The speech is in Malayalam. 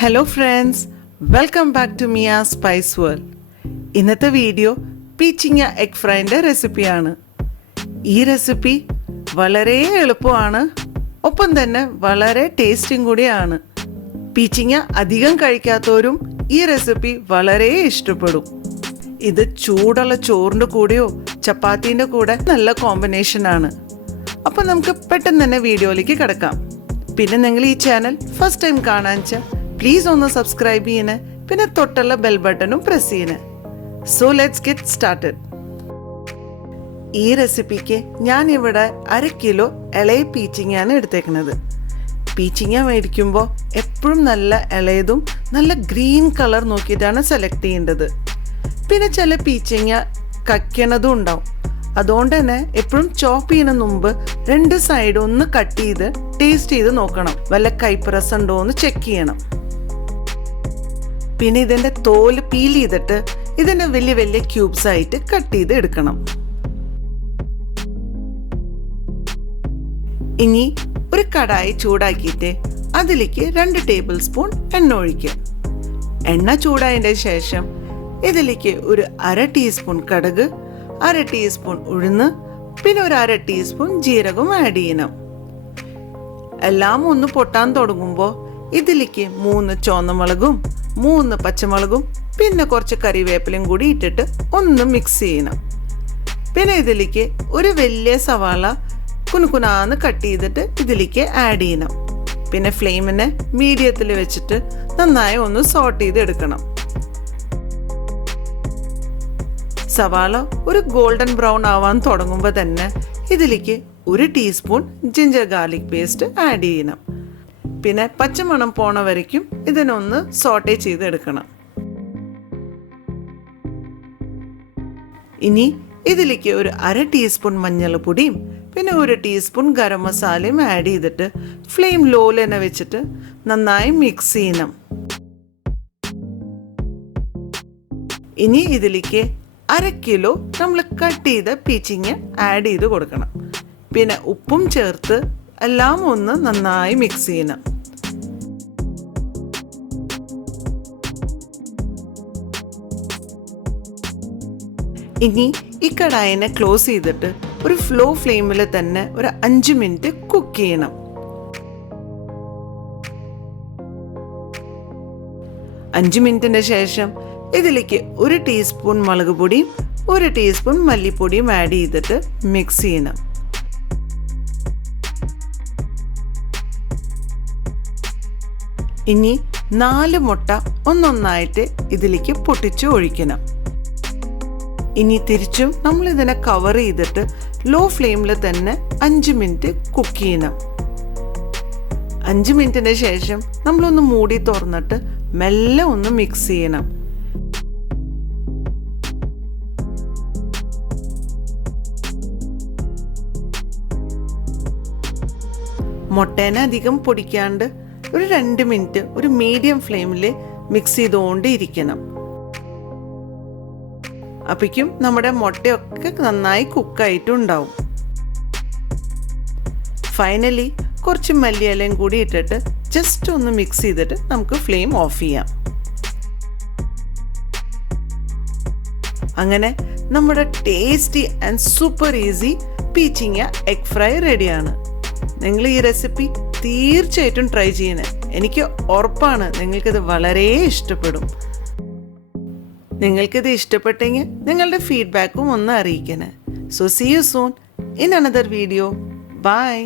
Hello friends, welcome back to Mia spice world. ഇന്നത്തെ വീഡിയോ പീച്ചിങ്ങ എഗ് ഫ്രൈൻ്റെ റെസിപ്പിയാണ്. ഈ റെസിപ്പി വളരെ എളുപ്പമാണ്, ഒപ്പം തന്നെ വളരെ ടേസ്റ്റും കൂടിയാണ്. പീച്ചിങ്ങ അധികം കഴിക്കാത്തവരും ഈ റെസിപ്പി വളരെ ഇഷ്ടപ്പെടും. ഇത് ചൂടുള്ള ചോറിൻ്റെ കൂടെയോ ചപ്പാത്തീൻ്റെ കൂടെ നല്ല കോമ്പിനേഷനാണ്. അപ്പം നമുക്ക് പെട്ടെന്ന് തന്നെ വീഡിയോയിലേക്ക് കിടക്കാം. പിന്നെ നിങ്ങൾ ഈ ചാനൽ ഫസ്റ്റ് ടൈം കാണാൻ വെച്ചാൽ പ്ലീസ് ഒന്ന് സബ്സ്ക്രൈബ് ചെയ്യണേ, പിന്നെ തൊട്ടുള്ള ബെൽ ബട്ടണും പ്രസ് ചെയ്യണേ. So let's get started. ഈ റെസിപ്പിക്ക് ഞാനിവിടെ 1/2 കിലോ ഇളയ പീച്ചിങ്ങയാണ് എടുത്തേക്കുന്നത്. പീച്ചിങ്ങ മേടിക്കുമ്പോൾ എപ്പോഴും നല്ല ഇളയതും നല്ല ഗ്രീൻ കളർ നോക്കിയിട്ടാണ് സെലക്ട് ചെയ്യേണ്ടത്. പിന്നെ ചില പീച്ചിങ്ങ കയ്ക്കണതും ഉണ്ടാവും. അതുകൊണ്ട് തന്നെ എപ്പോഴും ചോപ്പ് ചെയ്യുന്നതിന് മുമ്പ് 2 സൈഡ് ഒന്ന് കട്ട് ചെയ്ത് ടേസ്റ്റ് ചെയ്ത് നോക്കണം, വല്ല കൈപ്രസ് ഉണ്ടോ എന്ന് ചെക്ക് ചെയ്യണം. പിന്നെ ഇതിൻ്റെ തോല് പീൽ ചെയ്തിട്ട് ഇതിൻ്റെ വലിയ വലിയ ക്യൂബ്സ് ആയിട്ട് കട്ട് ചെയ്ത് എടുക്കണം. ഇനി ഒരു കടായി ചൂടാക്കിയിട്ട് അതിലേക്ക് 2 ടേബിൾ സ്പൂൺ എണ്ണ ഒഴിക്കുക. എണ്ണ ചൂടായതിൻ്റെ ശേഷം ഇതിലേക്ക് ഒരു 1/2 ടീസ്പൂൺ കടുക്, 1/2 ടീസ്പൂൺ ഉഴുന്ന്, പിന്നെ ഒരു 1/2 ടീസ്പൂൺ ജീരകം ആഡ് ചെയ്യണം. എല്ലാം ഒന്ന് പൊട്ടാൻ തുടങ്ങുമ്പോൾ ഇതിലേക്ക് 3 ചുവന്നമുളകും 3 പച്ചമുളകും പിന്നെ കുറച്ച് കറിവേപ്പിലയും കൂടി ഇട്ടിട്ട് ഒന്ന് മിക്സ് ചെയ്യണം. പിന്നെ ഇതിലേക്ക് ഒരു വലിയ സവാള കുനുകുനാന്ന് കട്ട് ചെയ്തിട്ട് ഇതിലേക്ക് ആഡ് ചെയ്യണം. പിന്നെ ഫ്ലെയിമിനെ മീഡിയത്തിൽ വെച്ചിട്ട് നന്നായി ഒന്ന് സോട്ട് ചെയ്ത് എടുക്കണം. സവാള ഒരു ഗോൾഡൻ ബ്രൗൺ ആവാൻ തുടങ്ങുമ്പോൾ തന്നെ ഇതിലേക്ക് 1 teaspoon ginger garlic paste add ചെയ്യണം. പിന്നെ പച്ചമണം പോണ വരയ്ക്കും ഇതിനൊന്ന് സോട്ടേ ചെയ്തെടുക്കണം. ഇനി ഇതിലേക്ക് ഒരു 1/2 ടീസ്പൂൺ മഞ്ഞൾപ്പൊടിയും പിന്നെ 1 ടീസ്പൂൺ ഗരം മസാലയും ആഡ് ചെയ്തിട്ട് ഫ്ലെയിം ലോയിൽ തന്നെ വെച്ചിട്ട് നന്നായി മിക്സ് ചെയ്യണം. ഇനി ഇതിലേക്ക് 1/2 കിലോ നമ്മൾ കട്ട് ചെയ്ത പീച്ചിങ്ങ ആഡ് ചെയ്ത് കൊടുക്കണം. പിന്നെ ഉപ്പും ചേർത്ത് എല്ലാം ഒന്ന് നന്നായി മിക്സ് ചെയ്യണം. ഇനി ഈ കടായിനെ ക്ലോസ് ചെയ്തിട്ട് ഒരു സ്ലോ ഫ്ലെയിമിൽ തന്നെ ഒരു 5 മിനിറ്റ് കുക്ക് ചെയ്യണം. 5 മിനിറ്റിന് ശേഷം ഇതിലേക്ക് 1 ടീസ്പൂൺ മുളക് പൊടിയും 1 ടീസ്പൂൺ മല്ലിപ്പൊടിയും ആഡ് ചെയ്തിട്ട് മിക്സ് ചെയ്യണം. ഇനി 4 മുട്ട ഒന്നൊന്നായിട്ട് ഇതിലേക്ക് പൊട്ടിച്ച് ഒഴിക്കണം. ഇനി തിരിച്ചും നമ്മൾ ഇതിനെ കവർ ചെയ്തിട്ട് ലോ ഫ്ലെയിമിൽ തന്നെ 5 മിനിറ്റ് കുക്ക് ചെയ്യണം. 5 മിനിറ്റിന് ശേഷം നമ്മളൊന്ന് മൂടി തുറന്നിട്ട് മെല്ലെ ഒന്ന് മിക്സ് ചെയ്യണം. മുട്ടേനെ അധികം പൊടിക്കാണ്ട് ഒരു 2 മിനിറ്റ് ഒരു മീഡിയം ഫ്ലെയിമിൽ മിക്സ് ചെയ്തുകൊണ്ട് ഇരിക്കണം. അപ്പോഴേക്കും നമ്മുടെ മുട്ടയൊക്കെ നന്നായി കുക്കായിട്ടുണ്ടാവും. ഫൈനലി കുറച്ച് മല്ലിയിലയും കൂടി ഇട്ടിട്ട് ജസ്റ്റ് ഒന്ന് മിക്സ് ചെയ്തിട്ട് നമുക്ക് ഫ്ലെയിം ഓഫ് ചെയ്യാം. അങ്ങനെ നമ്മുടെ ടേസ്റ്റി ആൻഡ് സൂപ്പർ ഈസി പീച്ചിങ്ങ എഗ് ഫ്രൈ റെഡിയാണ്. നിങ്ങൾ ഈ റെസിപ്പി തീർച്ചയായിട്ടും ട്രൈ ചെയ്യണേ. എനിക്ക് ഉറപ്പാണ് നിങ്ങൾക്കിത് വളരെ ഇഷ്ടപ്പെടും. നിങ്ങൾക്കിത് ഇഷ്ടപ്പെട്ടെങ്കിൽ നിങ്ങളുടെ ഫീഡ്ബാക്കും ഒന്ന് അറിയിക്കണേ. So see you soon in another video. By.